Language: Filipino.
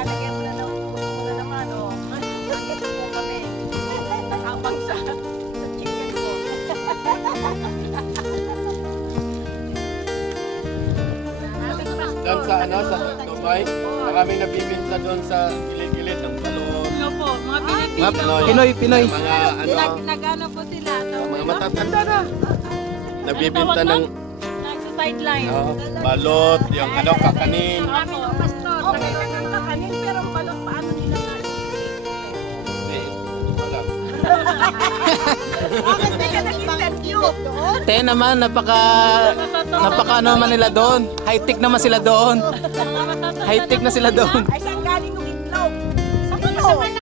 lalagyan mo na ng muna naman, oh. Nandito po kami. Habang sa chicken ko. Doon sa ano, sa Dubai, maraming nabibinta doon sa gilid-gilid ng balon. Ano po, mga Mga Pilipino. Pinoy. Mga ano, Nag-ano po sila. mga matatanda na. Nagbibinta ng Nag-sideline. balot, yung ano, kakanin. Kami ng pastor. Nagkakan ng kakanin, pero ang balot paano nila na? Hindi, wala. Bakit hindi ka nag-interview? Te naman, napaka ano naman nila doon. High-tech naman sila doon. High-tech na sila doon. Ay, saan galing yung itlog? Sa